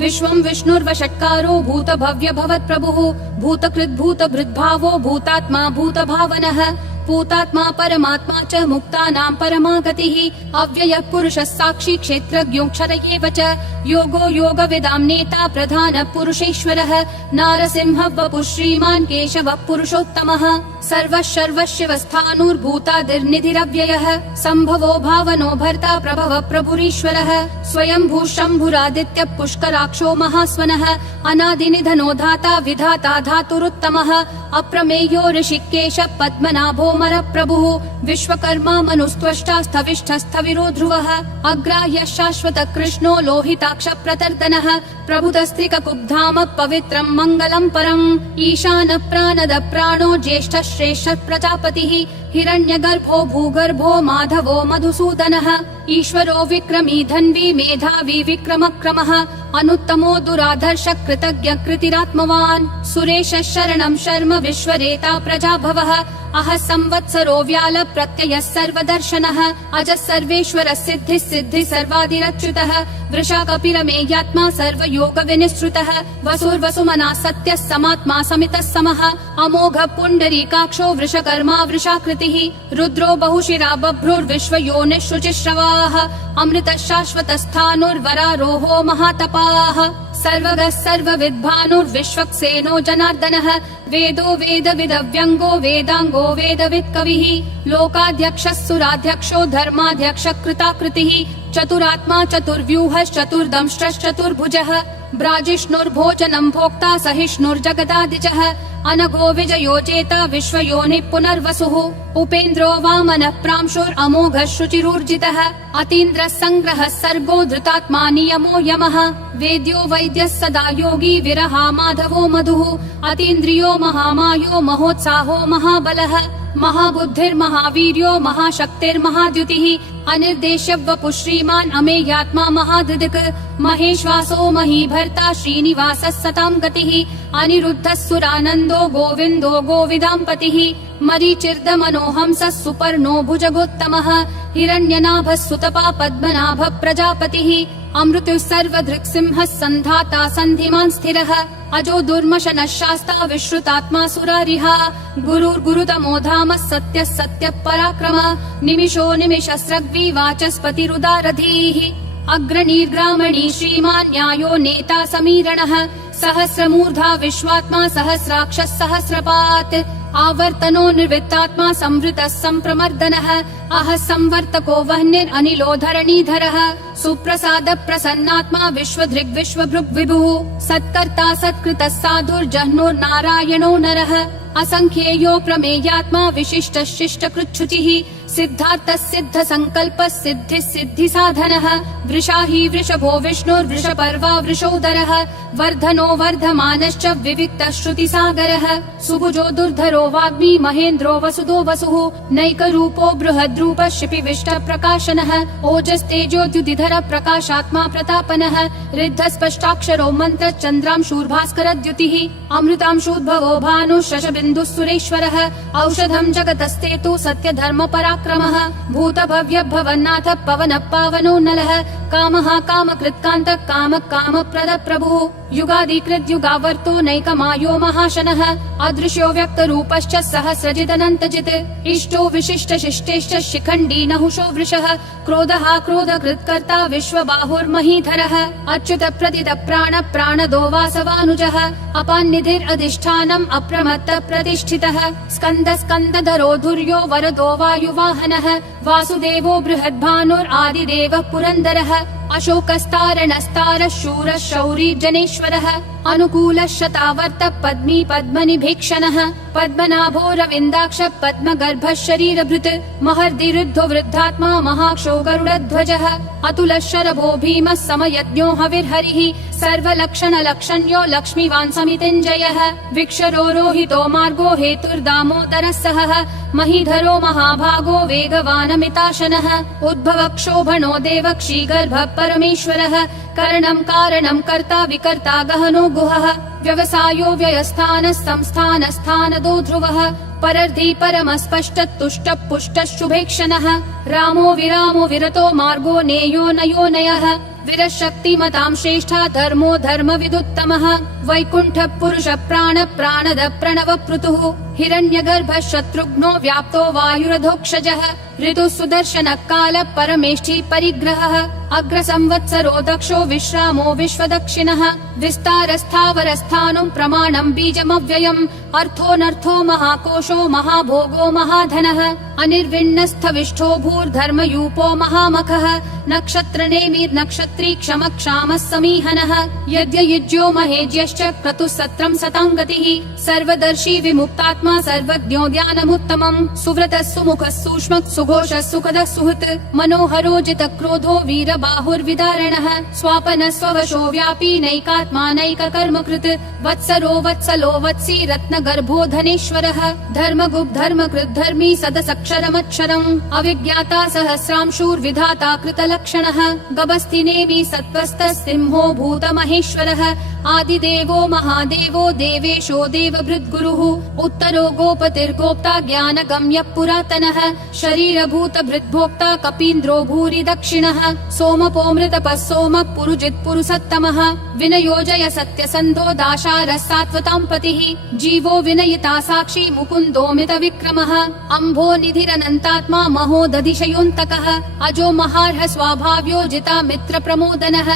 विश्वं विष्णुर्वषट्कारो भूतभव्य भवत्प्रभुः भूतकृद्भूतभृद्भावो भूतात्मा भूतभावनः भूतात्मा परमात्मा च मुक्तानां परमा गतिः अव्ययः पुरुषः साक्षी क्षेत्रज्ञोऽक्षर एव च योगो योगविदां नेता प्रधानः पुरुषेश्वरः नारसिंहः वपुः श्रीमान् केशवः पुरुषोत्तमः सर्वः सर्वशिवस्थाणुर्भूतादिर्निधिरव्ययः सम्भवो भावनो भर्ता प्रभवः प्रभुरीश्वरः स्वयंभू शम्भुरादित्यः पुष्कराक्षो महास्वनः अनादिनिधनो धाता विधाता धातुरुत्तमः अप्रमेयो ऋषिकेश पद्मनाभो प्रभुः विश्वकर्मा मनुस्त्वष्टा स्थविष्ठस्थविरो ध्रुवः अग्राह्यः शाश्वत कृष्णो लोहिताक्ष प्रतर्दनः प्रभुतस्त्रिककुब्धाम पवित्रं मङ्गलं परम् ईशानः प्राणद प्राणो ज्येष्ठः श्रेष्ठः प्रजापतिः हिरण्यगर्भो भूगर्भो माधवो मधुसूदनः ईश्वरो विक्रमी धन्वी मेधावी विक्रमक्रमः अनुत्तमो दुराधर्ष कृतज्ञ कृतिरात्मवान् सुरेशः शरणं शर्म विश्वरेता प्रजाभवः अह संवत्सरो व्याल प्रत्ययः सर्वदर्शनः अजः सर्वेश्वरः सिद्धिः सिद्धिः सर्वादिरच्युतः वृषा कपिलमेयात्मा सर्वयोग विनिसृतः वसुर्वसुमना सत्यः समात्मा समितः समः अमोघ पुण्डरीकाक्षो वृषकर्मा वृषाकृतिः रुद्रो बहुशिरा बभ्रुर्विश्वयोनिः शुचिश्रवाः अमृतः शाश्वतस्थाणुर्वरारोहो महातपाः सर्वगः सर्वविद्भानुर्विश्वक्सेनो जनार्दनः वेदो वेदविदव्यङ्गो वेदाङ्गो वेदवित् कविः लोकाध्यक्षः सुराध्यक्षो धर्माध्यक्षः कृताकृतिः चतुरात्मा चतुर्व्यूहश्चतुर्दंष्ट्रश्चतुर्भुजः ब्राजिष्णुर्भोजनं भोक्ता सहिष्णुर्जगदादिजः अनघो विजयो जेता विश्वयोनिः पुनर्वसुः उपेन्द्रो वामनः प्रांशुरमोघः शुचिरूर्जितः अतीन्द्रः सङ्ग्रहः सर्गो धृतात्मा नियमो यमः वेद्यो वैद्यः सदा योगी विरहा माधवो मधुः अतीन्द्रियो महामायो महोत्साहो महाबलः महाबुद्धिर्महावीर्यो महाशक्तिर्महाद्युतिः अनिर्देश्य वपुः श्रीमान् अमेयात्मा महाधृदिक् महेश्वासो महीभर्ता श्रीनिवासः सतां गतिः अनिरुद्धः सुरानन्दो गोविन्दो गोविदाम्पतिः मरीचिर्दमनोहंसः सुपर्णो भुजगोत्तमः हिरण्यनाभः सुतपा पद्मनाभः प्रजापतिः अमृतुः सर्वधृक्सिंहः सन्धाता सन्धिमान् स्थिरः अजो दुर्मशनः शास्ता विश्रुतात्मा सुरारिः गुरुर्गुरुतमो धामः सत्यः सत्यः पराक्रमः निमिषो निमिषस्रग्वी वाचस्पतिरुदारधीः अग्रणीर्ग्रामणी श्रीमान् न्यायो नेता समीरणः सहस्रमूर्धा विश्वात्मा सहस्राक्षः सहस्रपात् आवर्तनो निर्वित्तात्मा संवृतः सम्प्रमर्दनः अह संवर्तको वह्निरनिलो धरणीधरः सुप्रसाद प्रसन्नात्मा विश्वधृग् विश्वभृग् विभुः सत्कर्ता सत्कृतः साधुर्जह्नुर्नारायणो नरः असंख्येयो प्रमेयात्मा विशिष्टः शिष्टकृच्छुचिः सिद्धार्थः सिद्ध संकल्पः सिद्धिः सिद्धि साधनः वृषाही वृषभो विष्णुर्वृषपर्वा वृषोदरः वर्धनो वर्धमानश्च विविक्तः श्रुतिसागरः सुभुजो दुर्धरो वाग्मी महेन्द्रो वसुदो वसुः नैकरूपो बृहद्रूपः शिपिविष्ट प्रकाशनः ओजस्तेजोद्युतिधर प्रकाशात्मा प्रतापनः ऋद्धस्पष्टाक्षरो मन्त्र चन्द्रांशूर्भास्करद्युतिः अमृतांशूद्भवो भानुः शशबिन्दुः सुरेश्वरः औषधं जगतस्तेतु सत्यधर्म पराक्रमः भूतभव्य भवन्नाथ पवनः पावनो नलः कामः कामकृत्कान्तः कामः कामप्रद प्रभुः युगादिकृत् युगावर्तो नैकमायो महाशनः अदृश्यो व्यक्तरूपश्च सहस्रजिदनन्तजित् इष्टो विशिष्ट शिष्टेश्च शिखण्डी नहुषो वृषः क्रोधः क्रोधकृत्कर्ता विश्वबाहुर्महीधरः अच्युत प्रदित प्राण प्राणदो वासवानुजः अपान्निधिरधिष्ठानम् अप्रमत्त प्रतिष्ठितः स्कन्द स्कन्दधरो धुर्यो वरदो वायुवाहनः वासुदेवो बृहद्भानुरादिदेवः पुरन्दरः अशोकस्तारणस्तारः शूरः शौरी जनेश्वरः अनुकूलः शतावर्त पद्मी पद्मनिभीक्षणः पद्मनाभो रविन्दाक्ष पद्मगर्भः शरीरभृत् महर्दिरुद्धो वृद्धात्मा महाक्षो गरुडध्वजः अतुलः शरभो भीमः समयज्ञो हविर्हरिः सर्वलक्षणलक्षण्यो लक्ष्मीवान् समितिञ्जयः विक्षरो रोहितो मार्गो हेतुर्दामोदरः सहः महीधरो महाभागो वेगवानमिताशनः उद्भव क्षोभणो देवक्षीगर्भः परमेश्वरः करणं कारणं कर्ता विकर्ता गहनो गुहः व्यवसायो व्ययस्थानः संस्थानस्थानदो ध्रुवः परर्धि परमस्पष्टतुष्ट पुष्ट शुभेक्षणः रामो विरामो विरतो मार्गो नेयो नयो नयः विरशक्तिमतां श्रेष्ठा धर्मो धर्म विदुत्तमः वैकुण्ठ पुरुष प्राण प्राणद प्रणव पृथुः हिरण्यगर्भ शत्रुघ्नो व्याप्तो वायुरधोक्षजः ऋतु सुदर्शन काल परमेष्ठी परिग्रहः अग्र संवत्सरो दक्षो विश्रामो विश्वदक्षिणः विस्तारस्थावरस्थानं प्रमाणं बीजमव्ययम् अर्थोऽनर्थो महाकोशो महाभोगो महाधनः अनिर्विण्णस्थविष्ठो भूर्धर्मयूपो महामखः नक्षत्रनेमिर्नक्षत्री क्षमक्षामः समीहनः यद्ययुज्यो महेज्यश्च क्रतुः सत्रं सताङ्गतिः सर्वदर्शी विमुक्तात्मा सर्वज्ञो ज्ञानमुत्तमम् सुव्रतः सुमुखः सूक्ष्मः सुघोषः सुखदः सुहृत् मनोहरो जितक्रोधो वीरबाहुर्विदारणः स्वापनः स्ववशो व्यापी नैकात्मा नैककर्मकृत् वत्सरो वत्सलो वत्सी रत्नगर्भो धनेश्वरः धर्मगुप् धर्मकृत् धर्मी सदसक्षरमक्षरम् अविज्ञाता सहस्रांशूर्विधाता कृतलक्षणः गभस्तिनेमि सत्त्वस्तः सिंहो भूतमहेश्वरः आदिदेवो महादेवो देवेशो देवभृद्गुरुः उत्तरो गोपतिर्गोप्ता ज्ञानगम्यः पुरातनः शरीरभूतभृद्भोक्ता कपीन्द्रो भूरि दक्षिणः सोमपोऽमृतपः सोमः पुरुजित् पुरुषोत्तमः विनयोजय सत्यसन्धो दाशारः सात्वतां पतिः जीवो विनयिता साक्षी मुकुन्दोमित विक्रमः अम्भो निधिरनन्तात्मा महोदधिशयोऽन्तकः अजो महार्ह स्वाभाव्यो जिता मित्र प्रमोदनः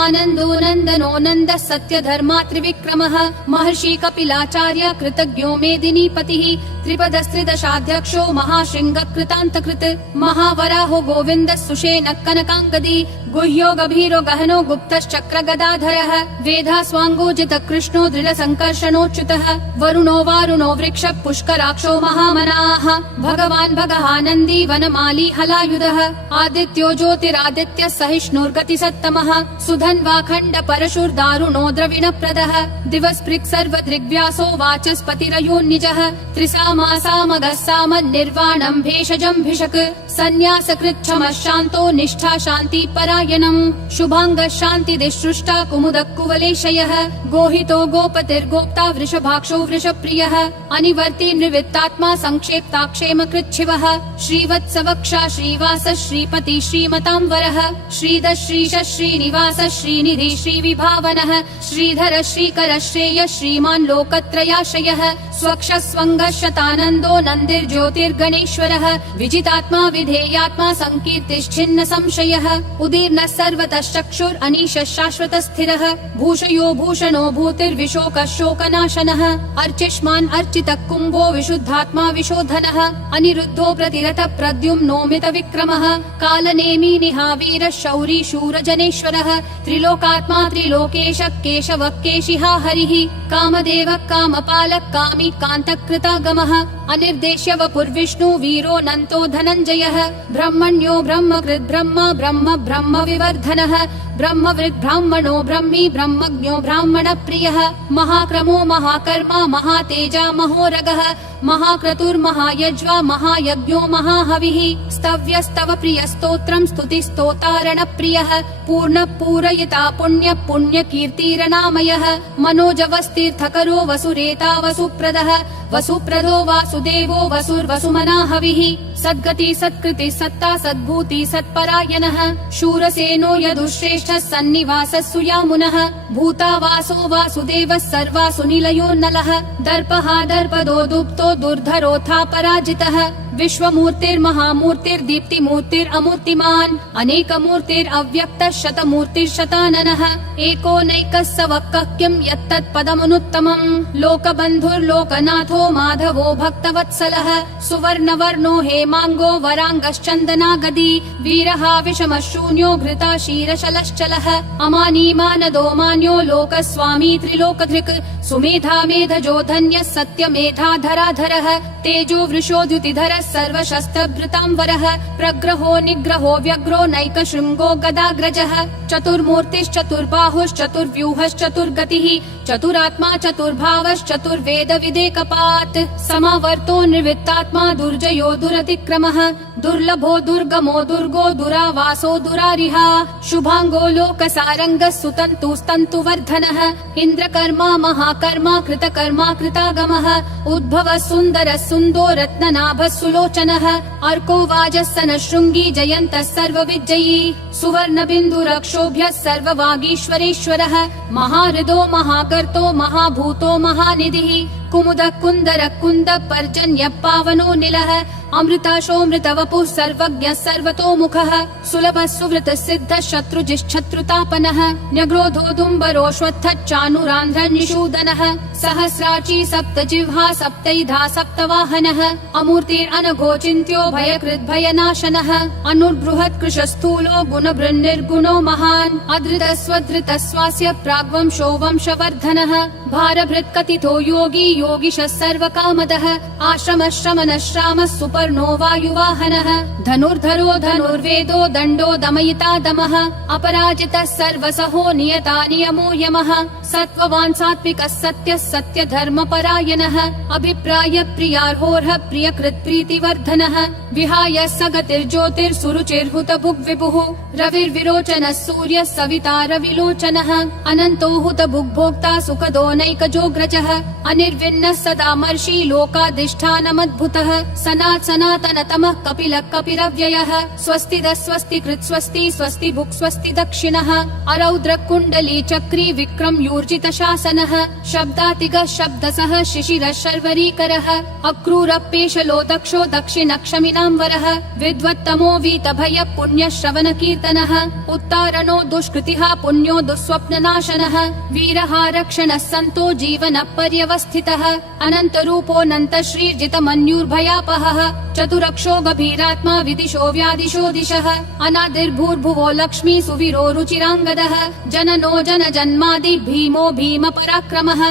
आनन्दो नन्दनो नन्दः सत्यधर्मा त्रिविक्रमः महर्षि कपिलाचार्य कृतज्ञो मेदिनीपतिः त्रिपदस्त्रिदशाध्यक्षो महाशृङ्ग कृतान्तकृत् महावराहो गोविन्दः सुषेण कनकाङ्गदी गुह्यो गभीरो गहनो गुप्तश्चक्र गदाधरः वेधास्वाङ्गोजित कृष्णो दृढ संकर्षणोच्युतः वरुणो वारुणो वृक्ष पुष्कराक्षो महामनाः भगवान् भगहानन्दी वनमाली हलायुधः आदित्यो ज्योतिरादित्य सहिष्णुर्गति सत्तमः सुधन्वाखण्ड परशुर्दारुणो द्रविणप्रदः दिवस्पृक् सर्वदृग्व्यासो वाचस्पतिरयोन्निजः त्रिसामासामगः सामन्निर्वाणं भेषजं भिषक् सन्न्यासकृच्छमः शान्तो निष्ठा शान्ति परायणम् शुभाङ्गः शान्तिदिसृष्टा कुमुदः कुवलेशयः गोहितो गोपतिर्गोप्ता वृषभाक्षो वृषप्रियः अनिवर्ति निवृत्तात्मा संक्षेप्ताक्षेम कृच्छिवः श्रीवत्सवक्षा श्रीवास श्रीपति श्रीमतांवरः श्रीधर श्रीश श्रीनिवास श्रीनिधि श्रीविभावनः श्रीधर श्रीकर श्रेय श्रीमान् लोकत्रयाश्रयः स्वक्ष स्वङ्गः शतानन्दो नन्दिर्ज्योतिर्गणेश्वरः विजितात्मा विधेयात्मा संकीर्तिश्छिन्न संशयः उदीर्णः सर्वतः चक्षुर् अनीशः शाश्वतः स्थिरः भूषयो भूषणो भूतिर्विशोकः शोकनाशनः अर्चिष्मान् अर्चितः कुम्भो विशुद्धात्मा विशोधनः अनिरुद्धो प्रतिरथ प्रद्युम्नोमित विक्रमः कालनेमी निहावीरः शौरी शूरजनेश्वरः त्रिलोकात्मा त्रिलोकेश केशवः केशिहा हरिः कामदेवः कामपालः कामी कान्तकृतागमः अनिर्देश्य वपुर्विष्णु वीरो नन्तो धनञ्जयः ब्रह्मण्यो ब्रह्मकृद् ब्रह्म ब्रह्म ब्रह्म विवर्धनः ब्रह्मवृद् ब्राह्मणो ब्रह्मी ब्रह्मज्ञो ब्राह्मण प्रियः महाक्रमो महाकर्मा महातेजा महोरगः महाक्रतुर्महायज्वा महायज्ञो महाहविः स्तव्यस्तव प्रियस्तोत्रम् स्तुतिस्तोतारण प्रियः पूर्ण पूरयिता पुण्य पुण्य कीर्तिरनामयः मनोजवस्तीर्थकरो वसुरेता वसुप्रदः वसुप्रदो वासुदेवो वसुर्वसुमना हविः सद्गति सत्कृति सत्ता सद्भूति सत्परायणः शूरसेनो यदुश्रेष्ठः सन्निवासः सुयामुनः भूतावासो वासुदेवः सर्वासु निलयो नलः दर्पः दर्पदो दुप्तो दुर्धरोऽथा पराजितः विश्वमूर्तिर्महामूर्तिर्दीप्तिमूर्तिरमूर्तिमान् अनेकमूर्तिरव्यक्तः शतमूर्तिर्शताननः एको नैकः स वक्कः किं यत्तत्पदमनुत्तमम् लोकबन्धुर्लोकनाथो माधवो भक्तवत्सलः सुवर्णवर्णो हेमाङ्गो वराङ्गश्चन्दनागदी वीरः विषमः शून्यो घृता क्षीरशलश्चलः अमानी मानदो मान्यो लोकस्वामी त्रिलोकधृक् सुमेधा मेधजो धन्यः सत्यमेधाधराधरः तेजो वृषोद्युतिधरः सर्वशस्त्रभृतांवरः प्रग्रहो निग्रहो व्यग्रो नैकशृङ्गो गदाग्रजः चतुर्मूर्तिश्चतुर्बाहुश्चतुर्व्यूहश्चतुर्गतिः चतुरात्मा चतुर्भावश्चतुर्वेद विदेकपात् समावर्तो निर्वृत्तात्मा दुर्जयो दुरतिक्रमः दुर्लभो दुर्गमो दुर्गो दुरावासो दुरारिहा शुभांगो लोकसारङ्गः सुतन्तुस्तन्तुवर्धनः इन्द्रकर्मा महाकर्मा कृतकर्मा कृतागमः उद्भवः सुन्दरः सुन्दो रत्ननाभः सुलोचनः अर्को वाजस्सनः शृङ्गी जयन्तः सर्वविजयी सुवर्णबिन्दुरक्षोभ्यः सर्ववागीश्वरेश्वरः महाहृदो महाकर्तो महाभूतो महानिधिः कुमुदः कुन्दरः कुन्दः पर्जन्यः पावनो निलः अमृताशोऽमृतवपुः सर्वज्ञः सर्वतोमुखः सुलभः सुवृतः सिद्धः शत्रुजिश्शत्रुतापनः न्यग्रोधोदुम्बरोऽश्वत्थः चाणूरान्ध्रः निषूदनः सहस्राची सप्तजिह्वा सप्तैधा सप्तवाहनः अमूर्तिरनघोचिन्त्यो भयकृद्भयनाशनः अनुर्बृहत् कृशस्थूलो गुणभृन्निर्गुणो महान् अधृतः स्वधृतः स्वास्य प्राग्वंशो वंशवर्धनः भारभृत्कथितो योगी योगिशः सर्वकामदः आश्रमः श्रमणः श्रामः सुपर्णो वायुवाहनः धनुर्धरो धनुर्वेदो दण्डो दमयिता दमः अपराजितः सर्वसहो नियता नियमो यमः सत्त्ववान् सात्विकः सत्यः सत्यधर्मपरायणः अभिप्राय प्रियार्होर्ह प्रियकृत् प्रीतिवर्धनः विहाय सगतिर्ज्योतिर्सुरुचिर्हुतभुग्विभुः रविर्विरोचनः सूर्यः सविता रविलोचनः अनन्तो हुतभुग्भोक्ता सुखदो नैकजोग्रजः अनिर्विण्णः सदा मर्षि लोकाधिष्ठानमद्भुतः सनातनतमः कपिलः कपिरव्ययः स्वस्तिदः स्वस्तिकृत् स्वस्ति स्वस्ति भुक् स्वस्ति दक्षिणः अरौद्र कुण्डली चक्री विक्रम यूर्जित शासनः शब्दातिगः शब्दसः शिशिरः शर्वरीकरः अक्रूरपेशलो दक्षो दक्षिणक्षमिनाम्बरः विद्वत्तमो वीतभय पुण्यः श्रवण कीर्तनः उत्तारणो दुष्कृतिः पुण्यो दुःस्वप्ननाशनः वीरः रक्षणः सन्तो जीवन पर्यवस्थितः अनन्तरूपोऽनन्त श्रीर्जितमन्युर्भयापहः चतुरक्षो गभीरात्मा विदिशो व्यादिशो दिशः अनादिर्भूर्भुवो लक्ष्मी सुवीरो रुचिराङ्गदः जननो जनजन्मादि भीमो भीम पराक्रमः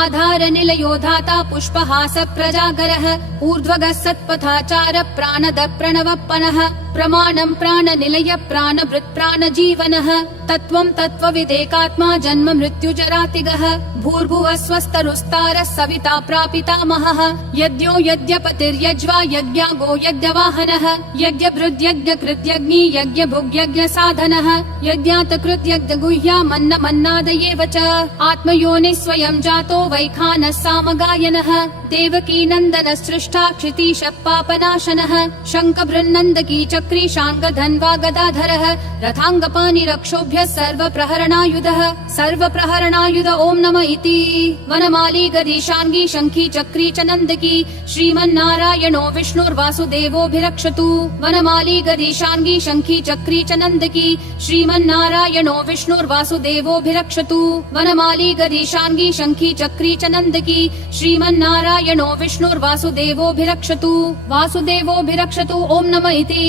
आधार निलयो धाता पुष्पहास प्रजागरः ऊर्ध्वगः सत्पथाचार प्राणद प्रणवप्पनः प्रमाणं प्राणनिलय प्राणभृत् प्राणजीवनः तत्त्वं तत्त्वविदेकात्मा जन्म मृत्युजरातिगः भूर्भुवः स्वस्तरुस्तारः सविता प्रापितामहः यज्ञो यज्ञपतिर्यज्वा यज्ञागो यज्ञवाहनः यज्ञभृद्यज्ञकृत्यग्नि यज्ञभुग्यज्ञसाधनः यज्ञातकृत्यज्ञगुह्यामन्नमन्नादयेव च आत्मयोनिः स्वयं जातो वैखानः सामगायनः देवकी नन्दनः सृष्टा क्षितीशः पापनाशनः शङ्खबृन्नन्दकी चक्री शाङ्गधन्वा गदाधरः रथाङ्गपाणिरक्षोभ्यः सर्वप्रहरणायुध ॐ नमः इति वनमाली गदीशाङ्गी शङ्खी चक्री च नन्दकी श्रीमन्नारायणो विष्णुर्वासुदेवोऽभिरक्षतु वनमाली गदीशाङ्गी शङ्खी चक्री च नन्दकी श्रीमन्नारायणो विष्णुर्वासुदेवोऽभिरक्षतु वनमाली गदीशाङ्गी शङ्खी चक्री च नन्दकी श्रीमन्नारायणो विष्णुर्वासुदेवोऽभिरक्षतु वासुदेवोऽभिरक्षतु ॐ नमः इति।